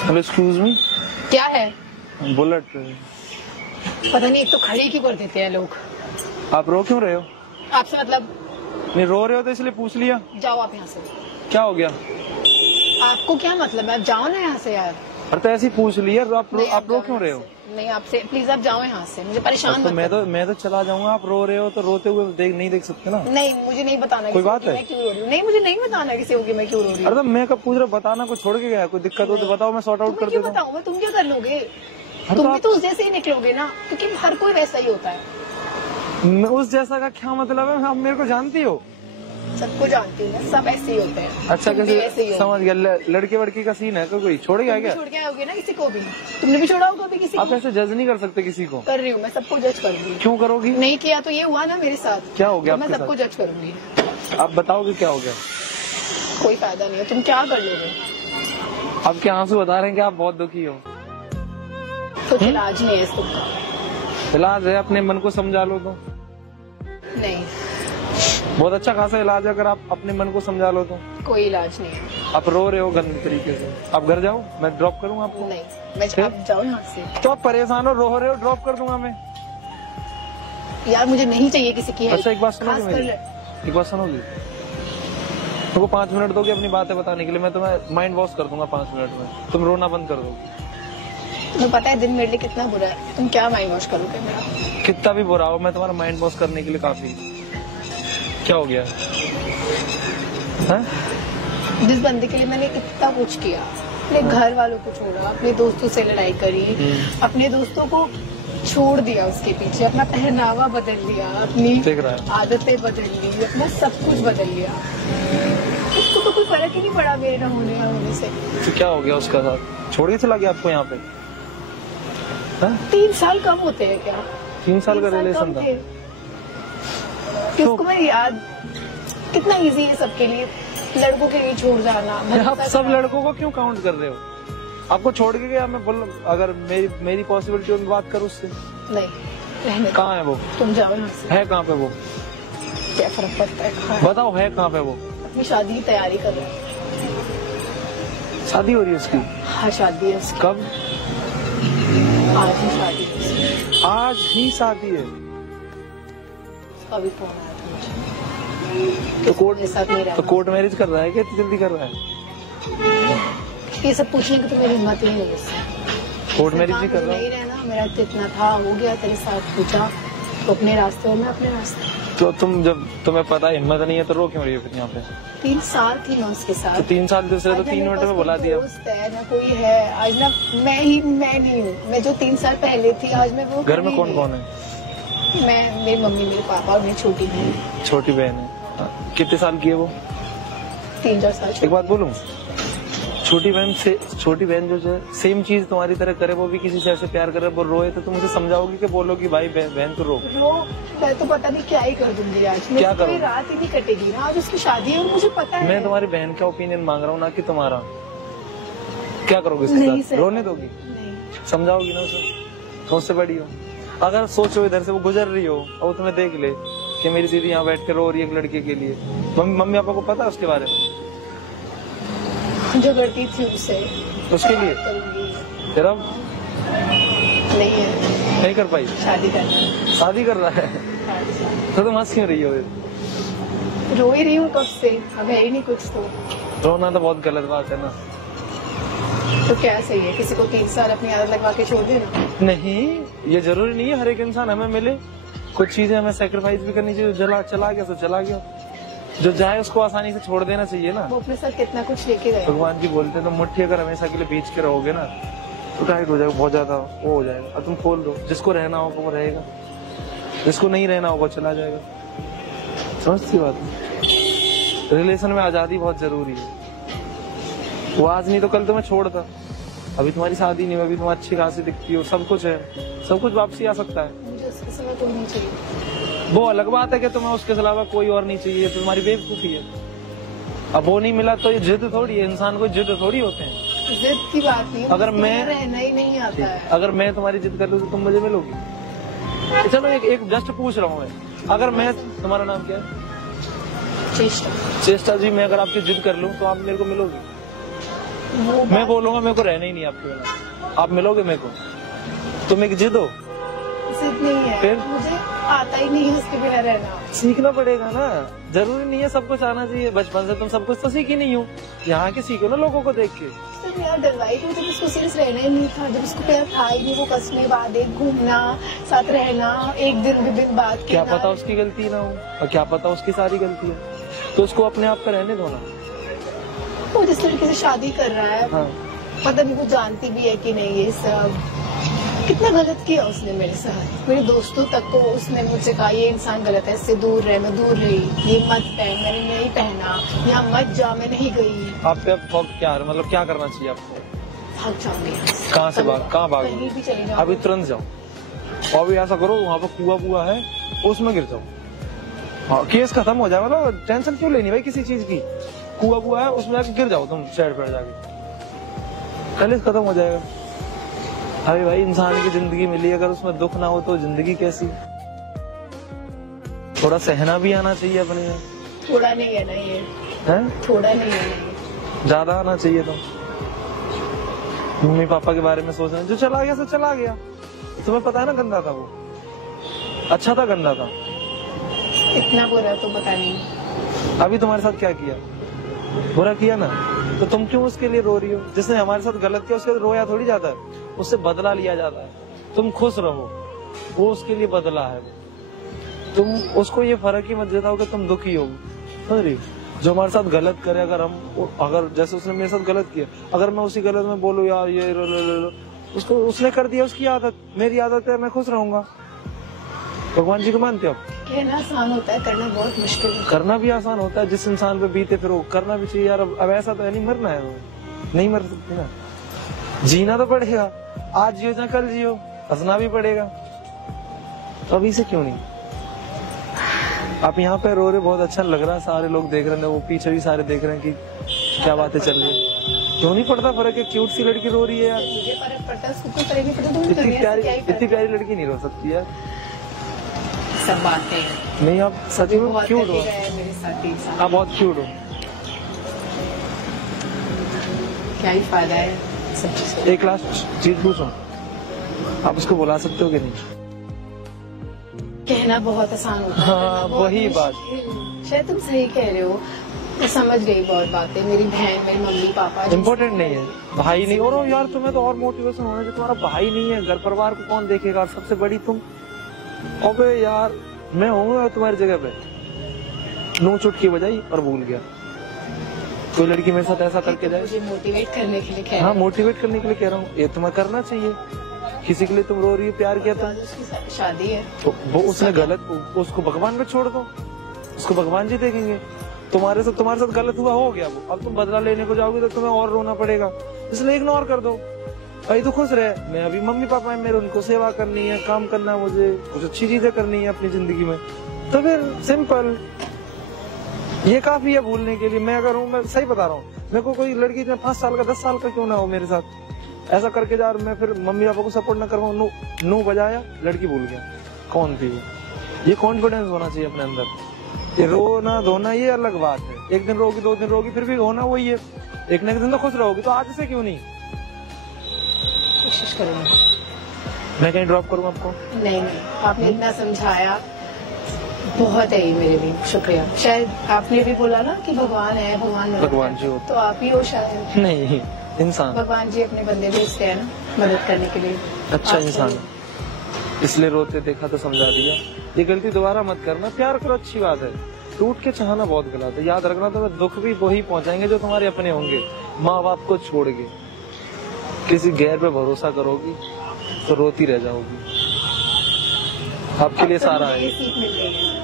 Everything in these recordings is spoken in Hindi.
Hello excuse me. क्या है? बुलेट। पता नहीं, एक तो खड़ी क्यों कर देते हैं लोग। आप रो क्यों रहे हो? आपसे मतलब? नहीं रो रहे हो तो इसलिए पूछ लिया। जाओ आप यहाँ से। क्या हो गया? आपको क्या मतलब है? आप जाओ ना यहाँ से यार। अरे तो ऐसे ही पूछ लिया। आप रो क्यों रहे हो? नहीं, आपसे प्लीज आप जाओ यहाँ से, मुझे परेशान तो मत मैं तो चला जाऊंगा। आप रो रहे हो तो रोते हुए नहीं देख सकते ना। नहीं, मुझे नहीं बताना कोई बात है? मैं क्यों रो रही हूँ। नहीं, मुझे नहीं बताना किसी को कि मैं क्यों रो रही हूँ। अरे तो मैं कब पूछ रहा हूँ? बताना। कोई छोड़ के गया? कोई दिक्कत हो तो बताओ, मैं सॉर्ट आउट कर देता हूँ। बताऊँ मैं? तुम क्या कर लोगे? तुम भी तो उस जैसे ही निकलोगे ना, क्योंकि हर कोई वैसा ही होता है। उस जैसा का क्या मतलब है? आप मेरे को जानती हो? सबको जानती हूँ, सब ऐसे ही होते हैं। अच्छा, कैसे समझ गया? लड़के वड़के का सीन है? कोई छोड़ गया क्या? छोड़ के आओगे ना किसी को भी। तुमने भी छोड़ा होगा अभी किसी को। आप ऐसे जज नहीं कर सकते किसी को। कर रही हूँ मैं, सबको जज कर रही हूँ। क्यों करोगी? नहीं किया तो ये हुआ ना मेरे साथ। क्या हो गया? तो मैं सबको जज करूंगी। आप बताओगे क्या हो गया? कोई फायदा नहीं है, तुम क्या कर लोगे? आपके आंसू बता रहे हैं कि आप बहुत दुखी हो। कुछ इलाज नहीं है इस तुमका। इलाज है, अपने मन को समझा लो तो। नहीं, बहुत अच्छा खासा इलाज है अगर आप अपने मन को समझा लो तो। कोई इलाज नहीं है। आप रो रहे हो गंदे तरीके से। आप घर जाओ, मैं ड्रॉप करूंगा आपको। नहीं, मैं आप जाओ यहाँ से। तो आप परेशान हो, रो रहे हो, ड्रॉप कर दूंगा मैं। यार मुझे नहीं चाहिए किसी की हेल्प। अच्छा एक बात सुनोगी मेरी? एक बात सुनोगी? तुमको 5 मिनट दोगे अपनी बातें बताने के लिए? मैं तुम्हें माइंड वॉश कर दूंगा 5 मिनट में। तुम रोना बंद कर दोगे। तुम्हें पता है दिन मेरे लिए कितना बुरा है? तुम क्या माइंड वॉश करोगे मेरा? कितना भी बुरा हो, मैं तुम्हारा माइंड वॉश करने के लिए काफी। क्या हो गया है? जिस बंदे के लिए मैंने कितना कुछ किया, अपने घर वालों को छोड़ा, अपने दोस्तों से लड़ाई करी, अपने दोस्तों को छोड़ दिया उसके पीछे, अपना पहनावा बदल लिया, अपनी आदतें बदल ली, अपना सब कुछ बदल लिया। उसको तो कोई फर्क ही नहीं पड़ा मेरे न होने से। तो क्या हो गया उसका साथ? छोड़ के चला गया आपको यहाँ पे? 3 साल कम होते हैं क्या? 3 साल का रिलेशन था। किसको मैं याद, कितना इजी है सबके लिए, लड़कों के लिए छोड़ जाना। आप सब लड़कों को क्यों काउंट कर रहे हो? आपको छोड़ के गया, मैं बोल अगर मेरी पॉसिबिलिटी में बात करूँ उससे। नहीं, रहने कहाँ है वो? तुम जाओ यहाँ से। है कहाँ पे वो? क्या फर्क पड़ता है? बताओ है कहाँ पे वो? अपनी शादी की तैयारी कर रहे हैं। शादी हो रही है उसकी? हाँ शादी है उसकी। कब? आज ही शादी है उसकी। आज ही शादी है? अभी फोन आया था मुझे। तो कोर्ट साथ नहीं रहना। तो कोर्ट मैरिज कर रहा है क्या? इतनी जल्दी कर रहा है? ये सब पूछने की तो मेरी हिम्मत ही नहीं है। कोर्ट मैरिज ही कर रहा है? नहीं रहना, मेरा तो इतना था, हो गया, तेरे साथ पूछा तो अपने रास्ते और मैं अपने रास्ते। तो तुम जब तुम्हें पता हिम्मत नहीं है तो रो क्यों रही हो फिर यहाँ पे? 3 साल थी मैं उसके साथ। तो 3 साल दूसरे तो 3 मिनट में बुला दिया। दोस्त है ना कोई है, आज ना मैं नहीं हूँ। मैं जो 3 साल पहले थी आज मैं वो। घर में कौन कौन है? मैं, मेरी मम्मी, मेरे पापा और मेरी छोटी बहन। छोटी बहन है। कितने साल की है वो? 3-4 साल। एक बात बोलूं, छोटी बहन जो है सेम चीज तुम्हारी तरह करे, वो भी किसी से ऐसे प्यार करे, वो रोए तो तुम उसे समझाओगी कि बोलोगी भाई बहन तो रो? मैं तो पता नहीं क्या ही कर दूंगी आज। क्या करो? रात ही नहीं कटेगी ना, आज उसकी शादी है और मुझे पता है। मैं तुम्हारी बहन का ओपिनियन मांग रहा हूँ, ना कि तुम्हारा। क्या करोगे उसके साथ? रोने दोगी? समझाओगी ना उसे? तो उससे बड़ी हो, अगर सोचो इधर से वो गुजर रही हो और तुम्हें देख ले कि मेरी दीदी यहाँ बैठ कर रो रही है एक लड़के के लिए, मम्मी पापा को पता है उसके बारे में? जो करती थी उसके लिए फिर अब नहीं कर पाई? शादी कर रहा है तो तुम हंस क्यों रही हो? रो ही रही हूँ कब से, अब है ही नहीं कुछ। तो रोना तो बहुत गलत बात है ना। तो क्या सही है किसी को 3 साल अपनी आदत लगवा के छोड़ देना? नहीं, ये जरूरी नहीं है हर एक इंसान हमें मिले। कुछ चीजें हमें सेक्रीफाइस भी करनी चाहिए। चला गया तो चला गया, जो जाए उसको आसानी से छोड़ देना चाहिए ना। वो अपने साथ कितना कुछ लेके गए। भगवान जी बोलते तो मुट्ठी अगर हमेशा के लिए बीच के रहोगे ना तो टाइट हो जाएगा, बहुत ज्यादा वो हो जाएगा। और तुम खोल दो, जिसको रहना होगा वो रहेगा, जिसको नहीं रहना होगा चला जाएगा। समझती बात? रिलेशन में आजादी बहुत जरूरी है। वो आज नहीं तो कल तुम्हें छोड़ता। अभी तुम्हारी शादी नहीं हुई, अभी तुम अच्छी खासी दिखती हो, सब कुछ है, सब कुछ वापसी आ सकता है। मुझे उसके सिवा कोई नहीं चाहिए। वो अलग बात है कि तुम्हें उसके अलावा कोई और नहीं चाहिए, तो तुम्हारी बेवकूफी है। अब वो नहीं मिला तो ये जिद थोड़ी है, इंसान को जिद थोड़ी होते हैं। जिद की बात नहीं, अगर मैं रहना ही नहीं आता है। अगर मैं तुम्हारी जिद कर लूँ तो तुम मुझे मिलोगी? चलो एक जस्ट पूछ रहा हूँ मैं, अगर मैं, तुम्हारा नाम क्या है? चेष्टा जी, मैं अगर आपकी जिद कर लूं तो आप मेरे को मिलोगे? मैं बोलूंगा मेरे को रहना ही नहीं आपके बिना, आप मिलोगे मेरे को? तुम एक जिद हो, जिद नहीं है, फिर मुझे आता ही नहीं है उसके बिना रहना। सीखना पड़ेगा ना, जरूरी नहीं है सब कुछ आना चाहिए। बचपन से तुम सब कुछ तो सीखी नहीं हो, यहाँ के सीखो ना लोगों को देख के। तो यार डरवाई थी, जब उसको सीरियस रहना ही नहीं था, जब उसको प्यार था ही नहीं, वो कसमें वादे, घूमना, साथ रहना, एक दिन भी दिन बाद क्या पता उसकी गलती ना हो, और क्या पता उसकी सारी गलती है, तो उसको अपने आप का रहने दो ना। वो जिस लड़के से शादी कर रहा है, हाँ। पता नहीं वो जानती भी है कि नहीं ये सब। कितना गलत किया उसने मेरे साथ, मेरे दोस्तों तक को उसने मुझसे कहा ये इंसान गलत है, इससे दूर रहे। मैं दूर रही, ये मत पहन, मैंने नहीं पहना, यहाँ मत जा, मैं नहीं गई। आप पे अब क्या मतलब क्या करना चाहिए आपको? भाग जाऊंगी। कहाँ से भाग, कहाँ भागो? कहीं भी चले जाओ। अभी तुरंत जाओ, और भी ऐसा करो वहाँ पे कुआ है उसमें गिर जाओ। हाँ, केस खत्म हो जाए, मतलब टेंशन क्यों लेनी भाई किसी चीज की। कुआ है उसमें जाके गिर जाओ तुम, साइड पर जाके, कल खत्म हो जाएगा। अरे भाई इंसान की जिंदगी मिली, अगर उसमें दुख ना हो तो जिंदगी कैसी? थोड़ा सहना भी आना चाहिए अपने में। थोड़ा नहीं है ना ये, है थोड़ा नहीं है ना, ज्यादा आना चाहिए। तो मम्मी पापा के बारे में सोच रहे हैं, जो चला गया सो चला गया। तुम्हें पता है ना गंदा था वो, अच्छा था गंदा था। इतना बुरा तो पता नहीं। अभी तुम्हारे साथ क्या किया, बुरा किया ना, तो तुम क्यों उसके लिए रो रही हो? जिसने हमारे साथ गलत किया उसके लिए रोया थोड़ी जाता है, उससे बदला लिया जाता है। तुम खुश रहो, वो उसके लिए बदला है। तुम उसको ये फर्क ही मत देता हो कि तुम दुखी हो। अरे जो हमारे साथ गलत करे, अगर जैसे उसने मेरे साथ गलत किया, अगर मैं उसी गलत में बोलूं यार ये लो, उसको उसने कर दिया, उसकी आदत, मेरी आदत है, मैं खुश रहूंगा। भगवान जी को मानते हो? कहना आसान होता है, करना बहुत मुश्किल है। करना भी आसान होता है, जिस इंसान पे बीते फिर वो करना भी चाहिए यार। अब ऐसा तो है नहीं, मरना है, नहीं मर सकते ना, जीना तो पड़ेगा। आज जियो ना कल जियो, हंसना भी पड़ेगा, तो अभी से क्यों नहीं? आप यहाँ पे रो रहे, बहुत अच्छा लग रहा है, सारे लोग देख रहे हैं, वो पीछे भी सारे देख रहे हैं कि क्या बातें चल रही है। क्यों नहीं पड़ता फर्क है? क्यूट सी लड़की रो रही है यार, मुझे फर्क पड़ता है, उसको कोई फर्क नहीं पड़ता। इतनी प्यारी लड़की नहीं रो सकती यार। सब बातें नहीं, आप सच में क्यूट हो, मेरे साथ। आप बहुत क्यूट हो। क्या ही फायदा है सब चीज। एक लास्ट चीज पूछूं, आप उसको बुला सकते हो कि नहीं? कहना बहुत आसान होता है। हाँ, वही बात। शायद तुम सही कह रहे हो, मैं समझ गई बहुत बातें। मेरी बहन, मेरे मम्मी पापा इम्पोर्टेंट नहीं है, भाई नहीं। और यार तुम्हें तो और मोटिवेशन होना चाहिए, तुम्हारा भाई नहीं है, घर परिवार को कौन देखेगा? सबसे बड़ी तुम। अबे यार मैं हूँ तुम्हारी जगह पे, नो चुटकी बजाई और भूल गया। कोई लड़की मेरे साथ ऐसा करके जाए, मुझे मोटिवेट करने के लिए कह रहे हाँ मोटिवेट करने के लिए कह रहा हूँ, ये तुम्हें करना चाहिए। किसी के लिए तुम रो रही हो, प्यार किया था, उसकी शादी है तो वो उसने गलत, उसको भगवान पे छोड़ दो, उसको भगवान जी देखेंगे। तुम्हारे साथ गलत हुआ, हो गया वो, अब तुम बदला लेने को जाओगे तो तुम्हें और रोना पड़ेगा, इसलिए इग्नोर कर दो। भाई तो खुश रहे, मैं अभी मम्मी पापा है मेरे, उनको सेवा करनी है, काम करना है, मुझे कुछ अच्छी चीजें करनी है अपनी जिंदगी में, तो फिर सिंपल ये काफी है भूलने के लिए। मैं अगर हूँ, मैं सही बता रहा हूँ, मेरे को कोई लड़की 5 साल का 10 साल का क्यों ना हो मेरे साथ ऐसा करके जा, मैं फिर मम्मी पापा को सपोर्ट ना करवाऊँ, नो बजाया, लड़की भूल गया कौन थी वो। ये कॉन्फिडेंस होना चाहिए अपने अंदर। ये रोना धोना ये अलग बात है, एक दिन रोगी 2 दिन रोगी, फिर भी होना वही है, एक न एक दिन तो खुश रहोगी, तो आज से क्यों नहीं? कोशिश करूंगी। मैं कहीं ड्रॉप करूँ आपको? नहीं, आपने इतना समझाया, बहुत है ये मेरे लिए, शुक्रिया। शायद आपने भी बोला ना कि भगवान है, भगवान जी हो, तो आप ही हो शायद। नहीं, इंसान। भगवान जी अपने बंदे भेजते हैं ना मदद करने के लिए। अच्छा इंसान, इसलिए रोते देखा तो समझा दिया। ये गलती दोबारा मत करना, प्यार करो, अच्छी बात है, टूट के चाहना बहुत गलत है। याद रखना, तुम्हें दुख भी वही पहुंचाएंगे जो तुम्हारे अपने होंगे। माँ बाप को छोड़ के किसी गैर पे भरोसा करोगी तो रोती रह जाओगी। आपके लिए सारा है,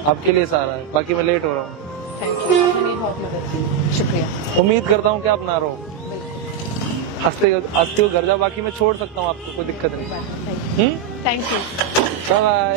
आपके लिए सारा है, बाकी मैं लेट हो रहा हूँ। थैंक यू, मैंने बहुत मदद की, शुक्रिया। उम्मीद करता हूँ कि आप ना रहो, हंसते हो घर जाओ, बाकी मैं छोड़ सकता हूँ आपको, कोई दिक्कत नहीं। Thank you. Bye bye.